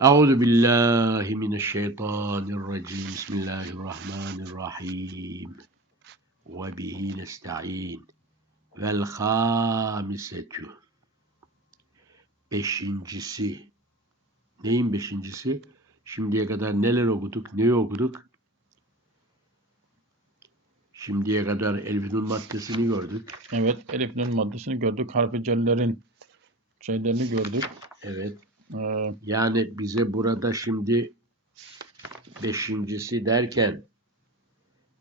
Euzu billahi mineşşeytanirracim. Bismillahirrahmanirrahim. Ve bihi nestaîn. Vel hamisetu. Beşincisi. Neyin beşincisi? Şimdiye kadar neler okuduk, neyi okuduk? Şimdiye kadar Elif'in maddesini gördük. Evet, Elif'in maddesini gördük. Harfi cellerin şeylerini gördük. Evet. Ee, Yani bize burada şimdi beşincisi derken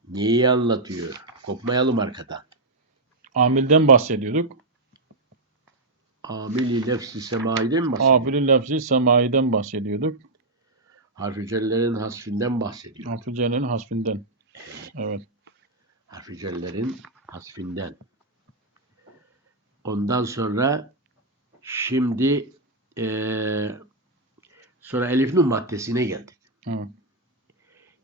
neyi anlatıyor? Kopmayalım arkadan. amilden bahsediyorduk. Amili nefsi semaiden mi bahsediyor? Abili lafzi semaiden bahsediyorduk. Harfi cellerin hasfinden bahsediyor. Harfi cellerin hasfinden. Evet. Harfi cellerin hasfinden. Ondan sonra şimdi eee, sonra Elif Nun maddesine geldik. evet.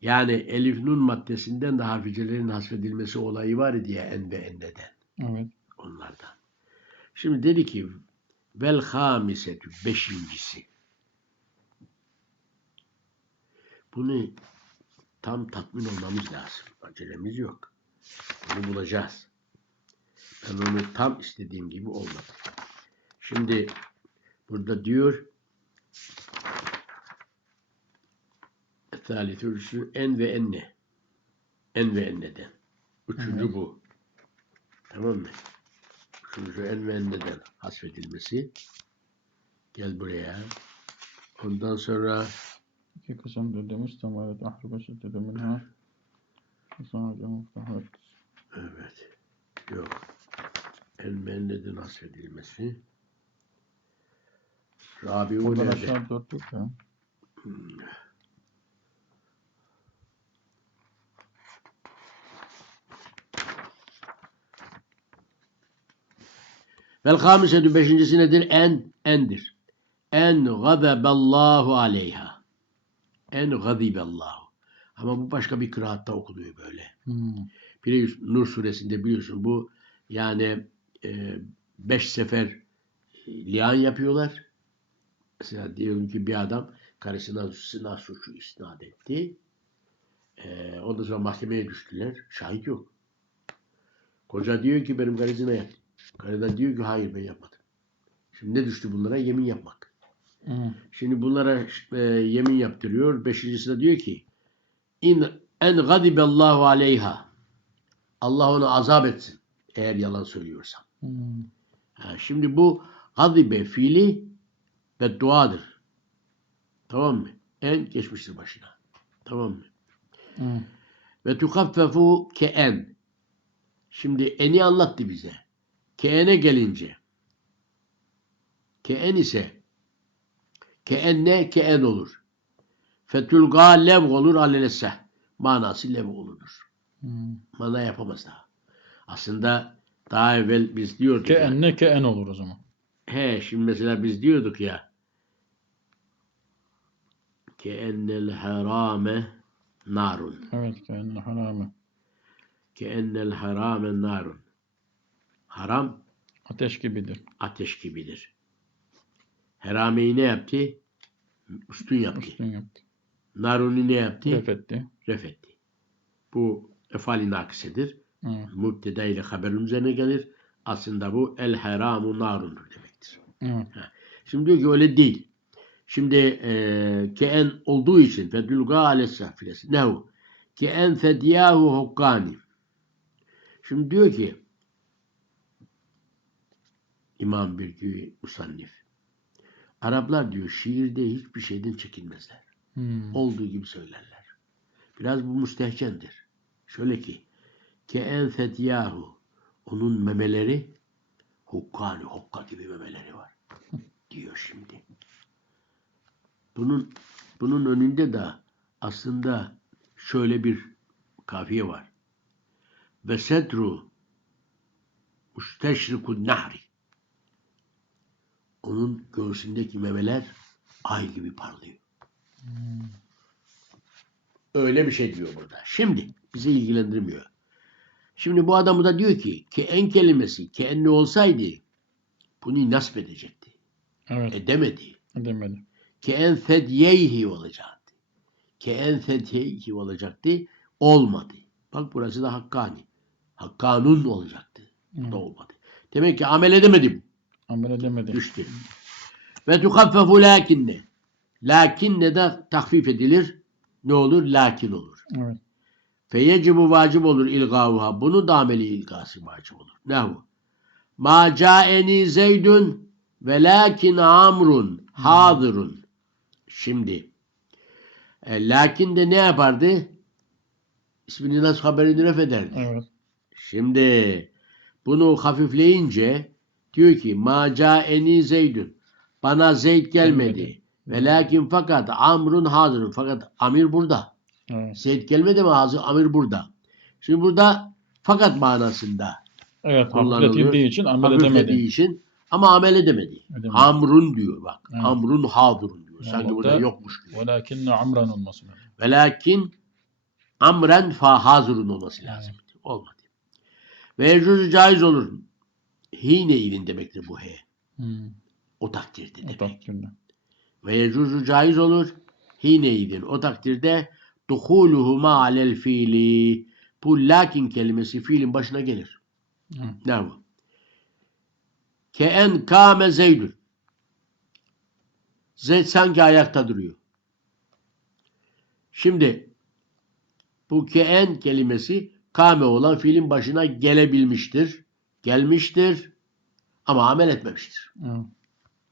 Yani Elif Nun maddesinden de harfi cellerin hasfedilmesi olayı var diye en ve enneden. Evet. onlardan. Şimdi dedi ki vel hamisetü beşincisi. Bunu tam tatmin olmamız lazım. Acelemiz yok. Bunu bulacağız. Ben onu tam istediğim gibi olmadı. Şimdi burada diyor Thalitü en ve enne. En ve enneden. Üçüncü Evet. bu. Tamam mı? Üçüncü en ve enneden hasfedilmesi. Gel buraya. Ondan sonra İki kısım dediğimiz temaret ahri başı dediğimin ha. Sonra muftahat. evet. Yok. En ve enneden hasfedilmesi. Rabiu Oradan nerede? aşağı dörtlük ya. Vel hamisetü beşincisi nedir? En, endir. En gazeballahu aleyha. En gazibellahu. Ama bu başka bir kıraatta okunuyor böyle. Hmm. Bir Nur suresinde biliyorsun bu yani e, beş sefer lian yapıyorlar. Mesela diyelim ki bir adam karısına sınav suçu isnat etti. E, ondan sonra mahkemeye düştüler. Şahit yok. Koca diyor ki benim karısına yaptım. Karıdan diyor ki hayır ben yapmadım. Şimdi ne düştü bunlara? Yemin yapmak. Hmm. Şimdi bunlara e, yemin yaptırıyor. Beşincisi de diyor ki in en gadibellahu aleyha. Allah onu azap etsin. Eğer yalan söylüyorsam. Hmm. Ha, şimdi bu gadibe fiili ve duadır. Tamam mı? En geçmiştir başına. Tamam mı? Hmm. Ve tukaffefu ke en. Şimdi eni anlattı bize. Keene gelince. Keen ise keenne keen olur. Fetülga lev olur aleleseh. Manası lev olunur. Hmm. Mana yapamaz daha. Aslında daha evvel biz diyorduk Ke ya. enne ke en olur o zaman. He şimdi mesela biz diyorduk ya. Keennel harame narun. Evet ke enne harame. Keennel harame narun. Haram Ateş gibidir. ateş gibidir. Herameyi ne yaptı? Üstün yaptı. Üstün yaptı. Naruni ne yaptı? Ref etti. Ref etti. Bu efali nakisedir. Evet. Mübteda ile haberin üzerine gelir. Aslında bu el haramu narundur demektir. Evet. Şimdi diyor ki öyle değil. Şimdi e, keen olduğu için fedülga aleyhisselam filesi. Nehu? Keen fediyahu hukkani. Şimdi diyor ki İmam Bürkü Musannif. Araplar diyor şiirde hiçbir şeyden çekinmezler. Hmm. Olduğu gibi söylerler. Biraz bu müstehcendir. Şöyle ki keen fediyahu onun memeleri hukkani hokka gibi memeleri var diyor şimdi. Bunun bunun önünde de aslında şöyle bir kafiye var. Ve sedru usteşrikun nahri. Onun göğsündeki memeler ay gibi parlıyor. Hmm. Öyle bir şey diyor burada. Şimdi bizi ilgilendirmiyor. Şimdi bu adamı da diyor ki ki en kelimesi ki en ne olsaydı bunu nasip edecekti. Evet. Edemedi. Demedi. Ke en fedyeyhi olacaktı. Ke en fedyeyhi olacaktı. Olmadı. Bak burası da hakkani. Hakkanun olacaktı. Bu da olmadı. Demek ki amel edemedi bu. Amel edemedi. Düştü. Ve tuhaffefu lakinne. Lakinne de tahfif edilir. Ne olur? Lakin olur. Evet. Feyecibu vacip olur ilgavuha. Bunu da ameli ilgası vacip olur. Ne bu? Ma caeni zeydun ve lakin amrun hadirun. Şimdi e, lakin de ne yapardı? İsmini nasıl haberini ref ederdi. Evet. Şimdi bunu hafifleyince diyor ki ma caeni zeydun. Bana Zeyd gelmedi. Gelmedi. Ve lakin fakat amrun hadirun. Fakat amir burada. Evet. Zeyd gelmedi mi hazır amir burada. Şimdi burada fakat manasında Evet. Kullanılıyor. İçin amel edemedi. için ama amel edemedi. Edemedi. Amrun diyor bak. Evet. Amrun diyor. Sanki burada yokmuş gibi. Velakinne amran olması lazım. Velakin amren fa hazırun olması lazım. Olmadı. Ve yecuzu caiz olur. Hine ilin demektir bu he. Hmm. O takdirde O demek. takdirde. Ve yecuzu caiz olur. Hine ilin. O takdirde duhuluhu ma alel fiili. Bu lakin kelimesi fiilin başına gelir. Evet. Ne bu? Ke en kâme zeydün. Sanki ayakta duruyor. Şimdi bu ke en kelimesi kâme olan fiilin başına gelebilmiştir. Gelmiştir. Ama amel etmemiştir. Evet.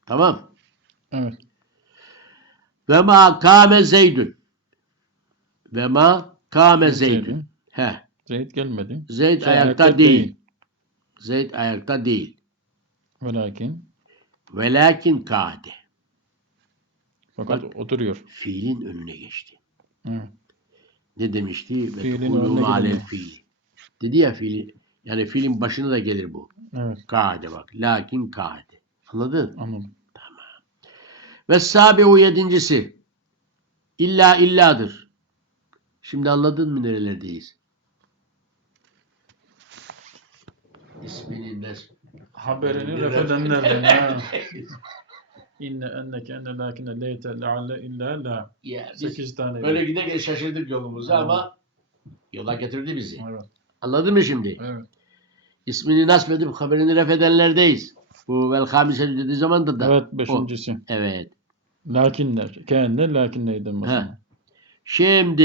Tamam. Evet. Ve ma kâme zeydün. Ve ma kâme zeydün. He. Zeyd gelmedi. Zeyd Şey, ayakta değil. Zeyd ayakta değil. Velakin. Velakin kâde. Fakat oturuyor. Fiilin önüne geçti. Evet. Ne demişti? Fiilin önüne alel fiil. Dedi ya fiili. Yani fiilin başına da gelir bu. Evet. Kâde bak. Lakin kâde. Anladın? Anladım. Ve sabihu yedincisi. İlla illadır. Şimdi anladın mı nerelerdeyiz? İsminin nes Haberini ref edenlerden. ha. İnne enneke enne lakine leyte lealle illa la. Sekiz tane. böyle giderken şaşırdık yolumuzu ama yola getirdi bizi. Evet. Anladın mı şimdi? Evet. İsmini nasip edip haberini ref edenlerdeyiz. Bu vel hamise dediği zaman da da. Evet o. beşincisi. Evet. Lakinle. Kendi mesela. Şimdi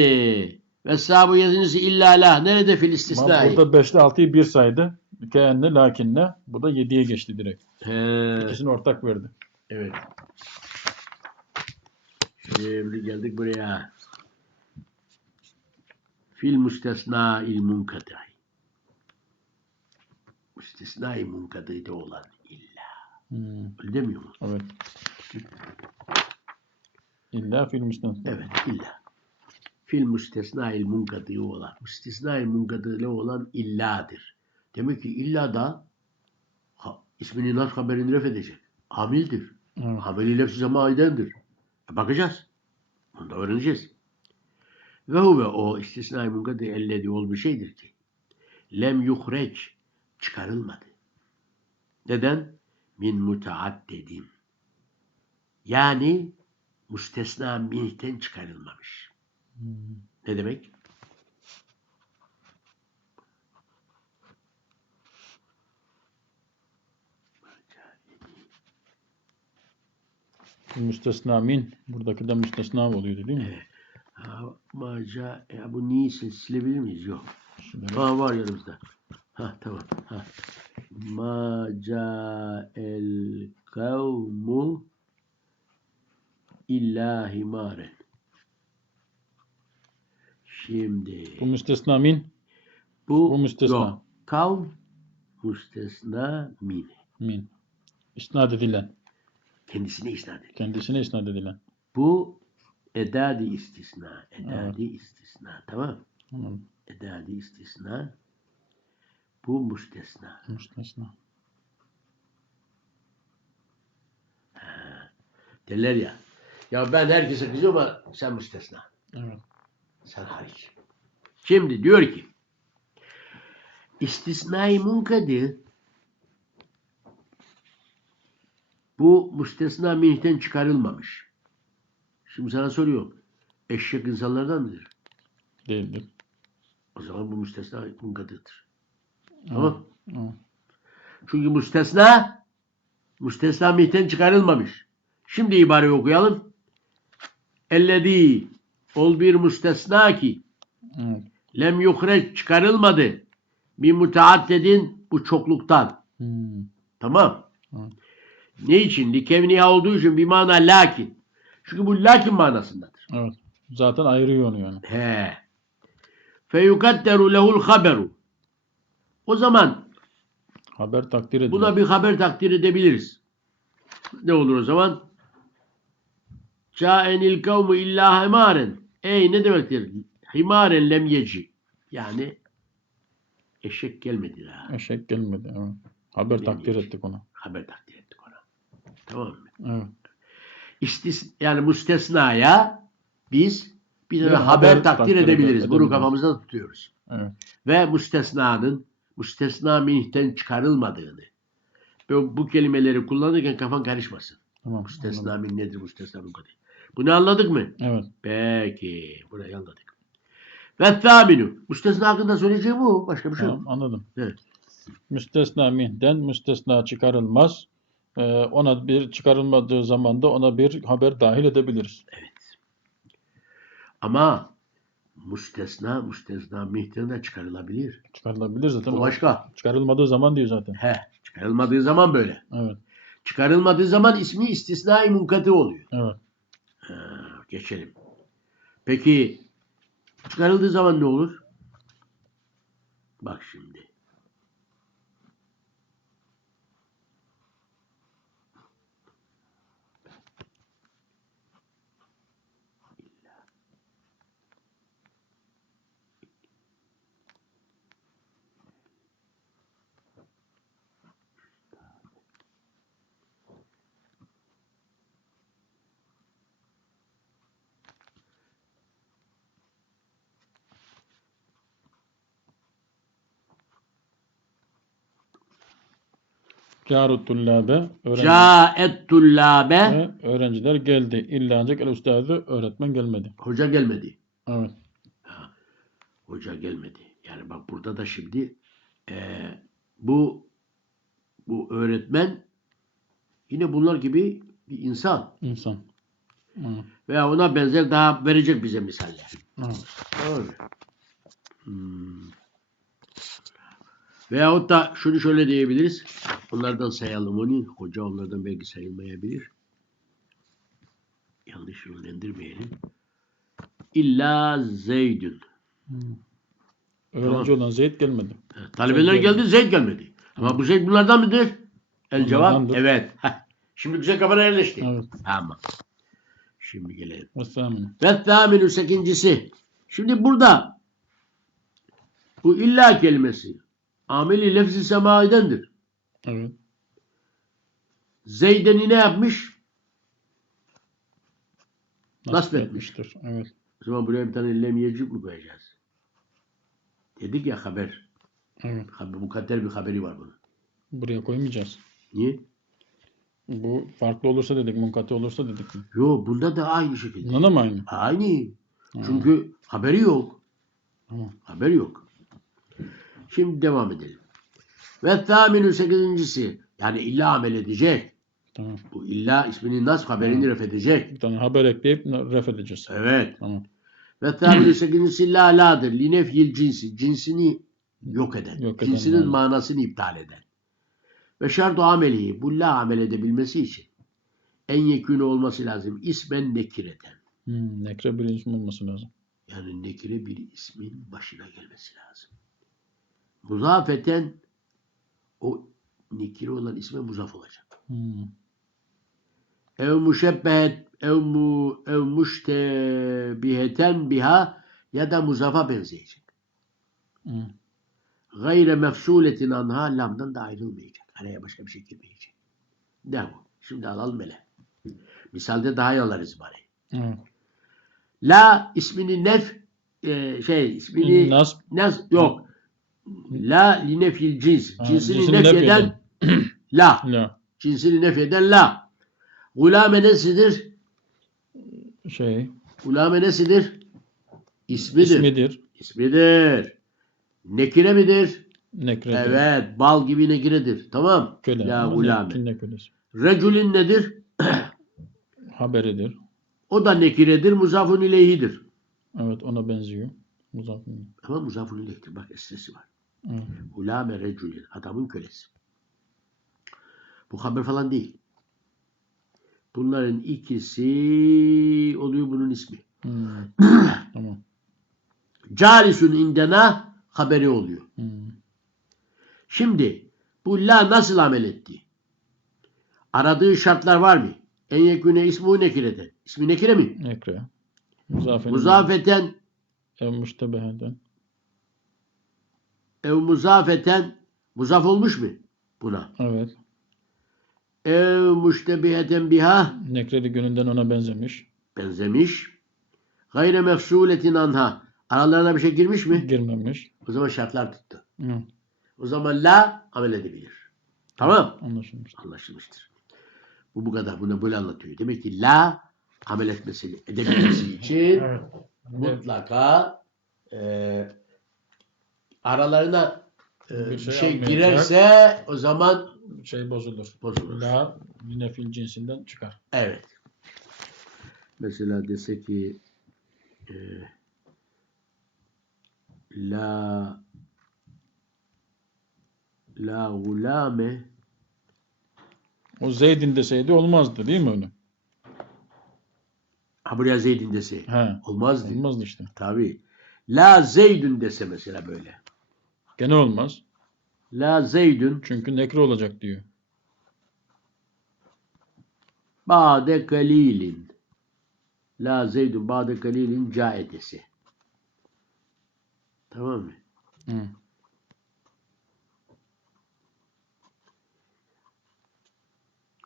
ve sahabu yedincisi illa la. Nerede fil istisnai? Burada 5'te 6'yı bir saydı. Kendi lakinle. Bu da 7'ye geçti direkt. He. İkisini ortak verdi. Evet. Şimdi geldik buraya. Fil müstesna il munkatay. Müstesna il munkatayda olan illa. Hmm. Öyle demiyor mu? Evet. İlla fil müstesna. Evet illa. Fil müstesna il munkatayı olan. Müstesna il munkatayla olan illadır. Demek ki illa da ismini nasıl haberini ref edecek. Amildir. Evet. Hameli lefsi zamaidendir. Bakacağız. Bunu da öğreneceğiz. Ve huve o istisnai munkadi elledi ol bir şeydir ki. Lem yuhreç çıkarılmadı. Neden? Min mutaaddedin. Yani müstesna minhten çıkarılmamış. Hmm. Ne demek? Müstesna min. Buradaki de müstesna oluyordu değil mi? Ha, maca, ya bu niye silebilir miyiz? Yok. Şimdi Ha var yanımızda. Ha tamam. Ha. Ma el kavmu illa himaren. Şimdi bu müstesna min. bu, bu müstesna. yok. Kavm müstesna min. Min. İsnat edilen. Kendisine isnat edilir. Kendisine isnat edilen. Bu edadi istisna. Edadi istisna. Tamam. Anladım. Edadi istisna. Bu müstesna. Müstesna. Derler ya. Ya ben herkese kızıyorum ama sen müstesna. Evet. Sen hariç. Şimdi diyor ki istisnai munkadi bu müstesna minhten çıkarılmamış. Şimdi sana soruyorum. Eşek insanlardan mıdır? Değildir. O zaman bu müstesna munkatıdır. Tamam. Çünkü müstesna müstesna mihten çıkarılmamış. Şimdi ibareyi okuyalım. Ellezî ol bir müstesna ki Evet. lem yuhreç çıkarılmadı. Bir müteaddedin bu çokluktan. Hmm. Tamam. Evet. Ne için? Likevniha olduğu için bir mana lakin. Çünkü bu lakin manasındadır. evet. Zaten ayırıyor onu yani. He. Feyukadderu lehul haberu. O zaman Haber takdir edilir. buna bir haber takdir edebiliriz. Ne olur o zaman? Câenil kavmu illa himaren. Ey ne demektir? Himaren lem yeci. Yani eşek gelmedi daha. Eşek gelmedi. Evet. Haber takdir Demeyecek. ettik ona. Haber takdir ettik ona. Tamam mı? Evet. İstis yani müstesnaya biz bir tane haber, haber takdir, takdir edebiliriz. Bunu edebiliriz. kafamızda tutuyoruz. Evet. Ve müstesnanın müstesna minhten çıkarılmadığını ve bu kelimeleri kullanırken kafan karışmasın. Tamam. Müstesna anladım. min nedir müstesna min kadir. Bunu anladık mı? Evet. Peki. Burayı anladık. Ve thaminu. Müstesna hakkında söyleyeceğim bu. Başka bir şey yok. Tamam, anladım. Evet. Müstesna mihden müstesna çıkarılmaz. Ee, ona bir çıkarılmadığı zaman da ona bir haber dahil edebiliriz. Ama müstesna, müstesna mihten de çıkarılabilir. Çıkarılabilir zaten. O başka. Çıkarılmadığı zaman diyor zaten. He. Çıkarılmadığı zaman böyle. Evet. Çıkarılmadığı zaman ismi istisnai munkatı oluyor. Evet. Ha, geçelim. Peki çıkarıldığı zaman ne olur? Bak şimdi. Öğrenci, Câet tullâbe ve öğrenciler geldi. İlla ancak el üstazı öğretmen gelmedi. hoca gelmedi. Evet. Hoca gelmedi. Yani bak burada da şimdi eee, bu bu öğretmen yine bunlar gibi bir insan insan. Evet. veya ona benzer daha verecek bize misaller. Evet. Mu? Hmm. Veyahut da şunu şöyle diyebiliriz. Onlardan sayalım onu. Hoca onlardan belki sayılmayabilir. Yanlış yönlendirmeyelim. İlla Zeydün. Hmm. Öğrenci olan Zeyd gelmedi. Evet, Talebeler Zeyd geldi, Zeyd gelmedi. Ama bu Zeyd bunlardan mıdır? El cevap evet. Heh. Şimdi güzel kafana yerleşti. Evet. Tamam. Şimdi gelelim. Ve sâminu. Ve tâminü sekincisi. Şimdi burada bu illa kelimesi ameli lefzi semaidendir. Evet. Zeyden'i ne yapmış? Etmiş. etmiştir. Evet. O zaman buraya bir tane lem yecib mi koyacağız? Dedik ya haber. Evet. Haber- Mukadder bir haberi var bunun. Buraya koymayacağız. Niye? Bu farklı olursa dedik, munkati olursa dedik. Yo bunda da aynı şekilde. Bunda da mı aynı? Aynı. Çünkü haberi yok. Tamam. Haber yok. Şimdi devam edelim. Ve thaminü sekizincisi. Yani illa amel edecek. Tamam. Bu illa isminin nasıl haberini Hı. ref edecek. Bir tane haber ekleyip ref edeceğiz. Evet. Tamam. Ve thaminü sekizincisi la la'dır. Linefyil cinsi. Cinsini yok eden. Yok eden cinsinin yani. manasını iptal eden. Ve şart ameli. Bu la amel edebilmesi için en yekûnü olması lazım. İsmen nekireten. Hmm, nekre bir isim olması lazım. Yani nekire bir ismin başına gelmesi lazım. Muzafeten o nekire olan isme muzaf olacak. Hmm. Ev muşebbehet ev mu ev muştebiheten biha ya da muzafa benzeyecek. Hmm. Gayre mefsuletin anha lamdan da ayrılmayacak. Araya başka bir şey girmeyecek. Ne bu? Şimdi alalım hele. Misalde daha iyi anlarız bari. Evet. La ismini nef e, şey ismini Nasb Nas yok. La li nefil cins. Ha, Cinsini cinsini nefyeden la. la. Cinsini nefyeden la. Gulame nesidir? şey Ulame nesidir? İsmidir. ismidir. İsmidir. Nekire midir? Nekredir. Evet. Bal gibi nekiredir. Tamam. Köle. La Ama ulame. ne- ne kölesi? Reculin nedir? Haberidir. O da nekiredir. Muzafun ileyhidir. Evet ona benziyor. Muzaffer. Ama muzafun ileyhidir. Bak esresi var. Evet. Ulame reculin. Adamın kölesi. Bu haber falan değil. Bunların ikisi oluyor bunun ismi. Hmm. tamam. Calisun indena haberi oluyor. Hmm. Şimdi bu la nasıl amel etti? Aradığı şartlar var mı? En yekûne ismu nekireden. İsmi nekire mi? Muzaffer. Muzafeten Ev müştebeheden. Ev muzafeten muzaf olmuş mu buna? Evet. Ev müştebiheten biha Nekreli gününden ona benzemiş. benzemiş. Gayre mefsuletin anha. Aralarına bir şey girmiş mi? Girmemiş. O zaman şartlar tuttu. Hı. O zaman la amel edebilir. Tamam. Anlaşılmış. Anlaşılmıştır. Bu bu kadar. Bunu böyle anlatıyor. Demek ki la amel etmesi, edebilmesi için mutlaka e, aralarına e, Bir bir şey şey, girerse o zaman Şey bozulur. bozulur. La yine fil cinsinden çıkar. Evet. Mesela dese ki e, la la gulame O Zeyd'in deseydi olmazdı değil mi öyle? ha buraya Zeydin dese He. olmazdı. Olmazdı işte. Tabii. La Zeydün dese mesela böyle. Gene olmaz. La Zeydün Çünkü nekre olacak diyor. ba'de kalilin. La Zeydün ba'de kalilin cae dese. Tamam mı? Hı.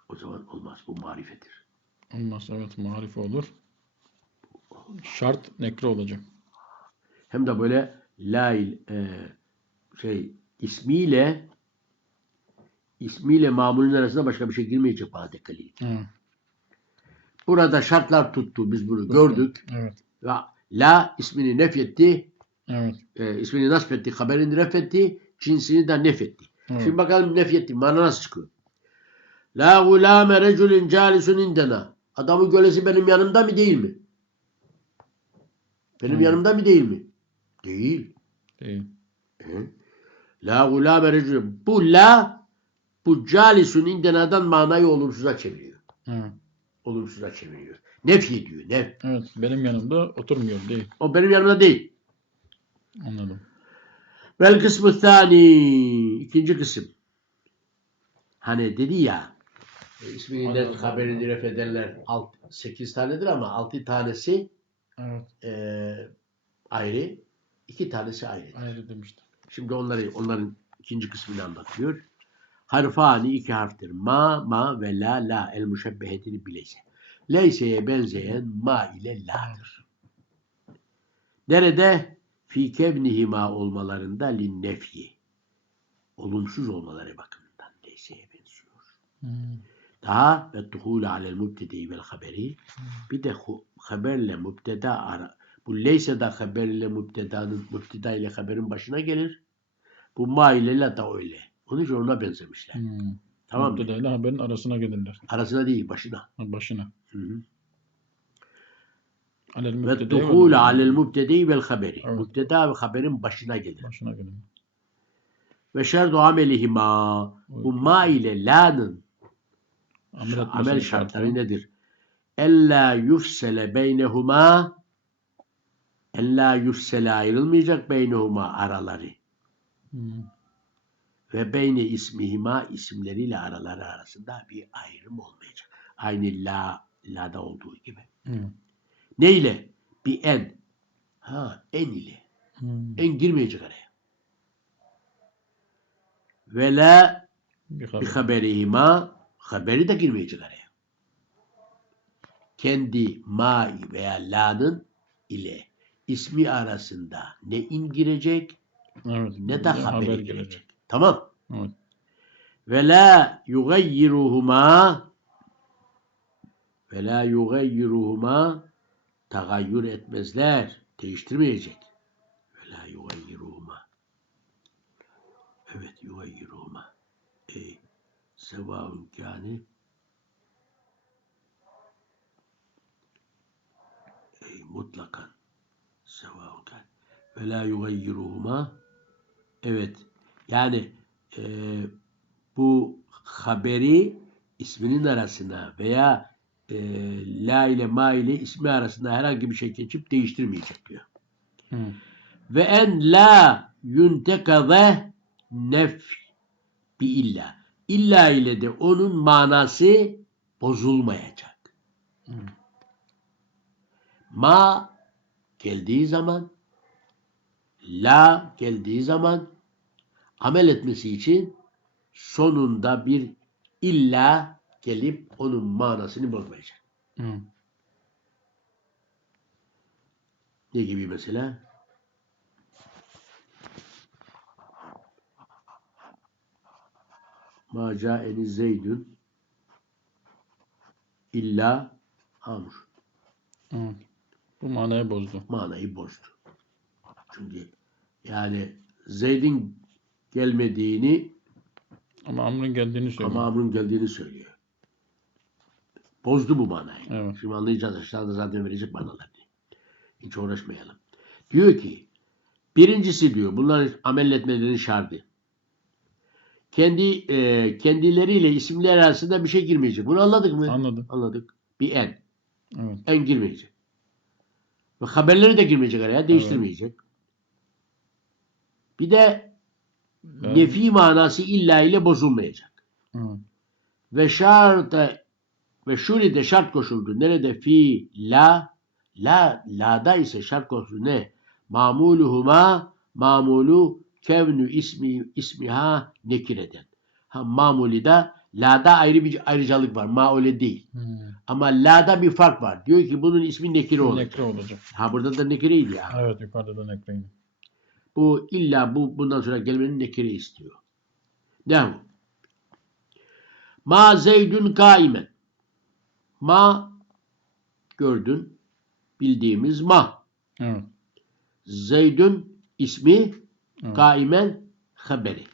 O zaman olmaz. Bu marifedir. Olmaz. Evet marife olur. Şart nekre olacak. Hem de böyle la il- e, şey ismiyle ismiyle mamulün arasında başka bir şey girmeyecek ba'de kalil. Hı. Burada şartlar tuttu. Biz bunu gördük. Evet. Ve la ismini nefyetti. Evet. E, ismini nasp etti. Haberini nefetti. Cinsini de nefetti. Evet. Şimdi bakalım nefyetti. Mana nasıl çıkıyor? La gulame reculin calisun indena. Adamın kölesi benim yanımda mı değil mi? Benim Hı. yanımda mı değil mi? Değil. Değil. Hı? La gulame reculin. Bu la bu calisun indena'dan manayı olumsuza çeviriyor. Hı. Olumsuza çeviriyor. Nefy diyor. Nef. Evet. Benim yanımda oturmuyor değil. O benim yanımda değil. Anladım. Vel kısmı thani. ikinci kısım. Hani dedi ya e, ismini haberini ref ederler. Alt, sekiz tanedir ama altı tanesi Evet. e, ayrı. iki tanesi ayrı. Ayrı demiştim. Şimdi onları onların ikinci kısmını anlatıyor. Harfani iki harftir. Ma, ma ve la, la. El müşebbehetini bileyse. Leyse'ye benzeyen ma ile la'dır. Nerede? Fi kevnihima olmalarında lin nefyi. Olumsuz olmaları bakımından leyseye benziyor. Hı. Daha ve duhule alel mübtedi vel haberi. Bir de haberle mübteda ara. Bu leyse de haberle mübtedanın mübteda ile haberin başına gelir. Bu ma ile la da öyle. Onun için ona benzemişler. Hı. Tamam mı? Mübteda ile haberin arasına gelirler. Arasına değil başına. Ha, Başına. Hı Ve duhule alel mübtedi vel haberi. Evet. Mübteda ve haberin başına gelir. Başına gelirler. Ve şerdu amelihima. Bu ma ile la'nın Amel, şartları nedir? Ella yufsele beynehuma ella yufsele ayrılmayacak beynehuma araları Hı. ve beyne ismihima isimleriyle araları arasında bir ayrım olmayacak. Aynı la la'da olduğu gibi. Hı. Ne ile? Bir en. Ha en ile. Hı. En girmeyecek araya. Ve la Bir bir haber. haberihima haberi de girmeyecek araya. Kendi ma veya la'nın ile ismi arasında ne in girecek Evet. ne de haberi haber girecek. gelecek. Tamam. Evet. Ve la yugayyiruhuma ve la yugayyiruhuma tagayyür etmezler. Değiştirmeyecek. Ve la yugayyiruhuma. Evet yugayyiruhuma. Ey sevaun kâni ey mutlakan sevaun kâni ve la yugayyiruhuma evet yani eee, bu haberi isminin arasına veya eee, la ile ma ile ismi arasında herhangi bir şey geçip değiştirmeyecek diyor. Hı. Ve en la yuntekaze nef bi illa. İlla ile de onun manası bozulmayacak. Hı. Ma geldiği zaman la geldiği zaman amel etmesi için sonunda bir illa gelip onun manasını bozmayacak. Hı. Ne gibi mesela? Ma ca'eni zeydün illa amr. Hı. Bu manayı bozdu. Manayı bozdu. Çünkü yani Zeyd'in gelmediğini Ama Amr'ın geldiğini söylüyor. ama Amr'ın geldiğini söylüyor. Bozdu bu manayı. Evet. Şimdi anlayacağız. Aşağıda zaten verecek manalar diye. Hiç uğraşmayalım. Diyor ki birincisi diyor bunların amel etmelerinin şartı. Kendi e, kendileriyle isimler arasında bir şey girmeyecek. Bunu anladık mı? Anladım. Anladık. Bir en. Evet. En girmeyecek. Ve haberleri de girmeyecek araya. Değiştirmeyecek. Bir de Evet. nefi manası illa ile bozulmayacak. Hı. Ve şarta ve şuride şart koşuldu. Nerede fi la la la'da ise şart koşuldu ne? Mamuluhuma mamulu kevnü ismi ismiha nekireden. Ha mamulida la'da ayrı bir ayrıcalık var. Ma öyle değil. Hı. Ama la'da bir fark var. Diyor ki bunun ismi nekire olacak. Nekre olacak. Ha burada da nekireydi ya. Evet yukarıda da nekreydi. Bu illa bu bundan sonra gelmenin nekire istiyor. Bu? Ma zeydün kaimen. Ma gördün. Bildiğimiz ma. Evet. Zeydün ismi Evet. kaimen haberi.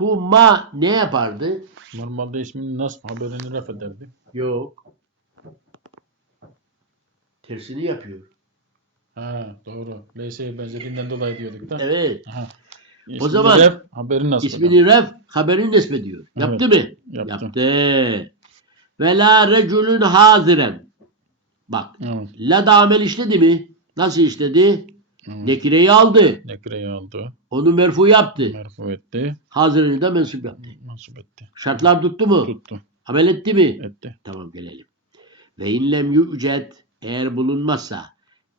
Bu ma ne yapardı? Normalde ismini nasıl haberini ref ederdi. Yok. Tersini yapıyor. Ha doğru. Leyse'ye benzediğinden dolayı diyorduk da. Evet. Aha. O zaman ref, haberini nasıl İsmini ref, haberini nesbediyor. Yaptı mı? Yaptı. Yaptı. Ve la reculun haziren. Bak. Evet. La da amel işledi mi? Nasıl işledi? Evet. Nekireyi aldı. Nekreyi aldı. Onu merfu yaptı. Merfu etti. Hazırını da mensup yaptı. Nasip etti. Şartlar tuttu mu? Tuttu. Amel etti mi? Etti. Tamam gelelim. Ve inlem yücet eğer bulunmazsa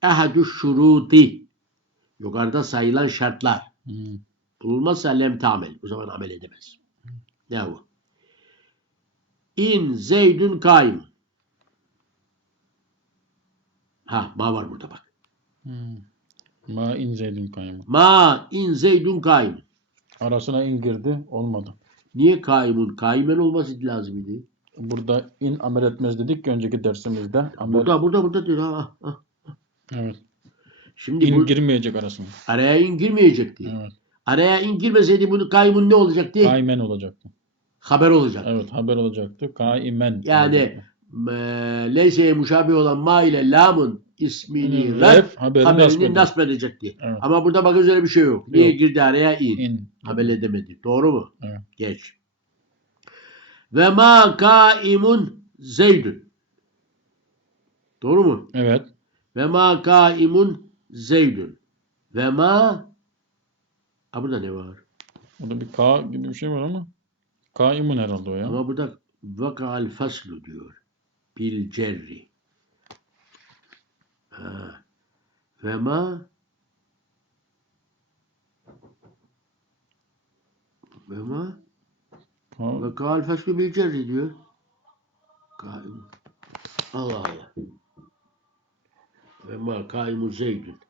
ehadü şuruti yukarıda sayılan şartlar Hı. bulunmazsa lem tamel. O zaman amel edemez. Ne bu? İn zeydün kaim. Ha ma var burada bak. Hı. Ma in zeydin kayyımı. Ma in zeydün kaim. Arasına in girdi. Olmadı. Niye kaimun? Kaimen olması lazım idi. Burada in amel etmez dedik ki önceki dersimizde. Amel, Burada burada burada diyor. Ha, ha. Evet. Şimdi İn bu girmeyecek arasına. araya in girmeyecekti. Evet. Araya in girmeseydi bunu kaimun ne olacaktı? Kaimen olacaktı. Haber olacak. Evet haber olacaktı. Kaimen. Yani olacaktı. e, leyseye muşabi olan ma ile lamın ismini Hı, ref haberini ediyor. nasp edecekti. Evet. Ama burada bak öyle bir şey yok. Niye Yok. girdi araya in? İn. Amel edemedi. Doğru mu? Evet. Geç. Ve ma kaimun zeydün. Doğru mu? Evet. Ve ma kaimun zeydün. Ve ma ha burada ne var? Burada bir K gibi bir şey var ama. Kaimun herhalde o ya. Ama burada vaka'al faslu diyor. Bil cerri. Ha. Ve ma ve ma Ka- vaka'al faslu bil cerri diyor. Kaim. Allah Allah. Ve ma kaimu zeydün.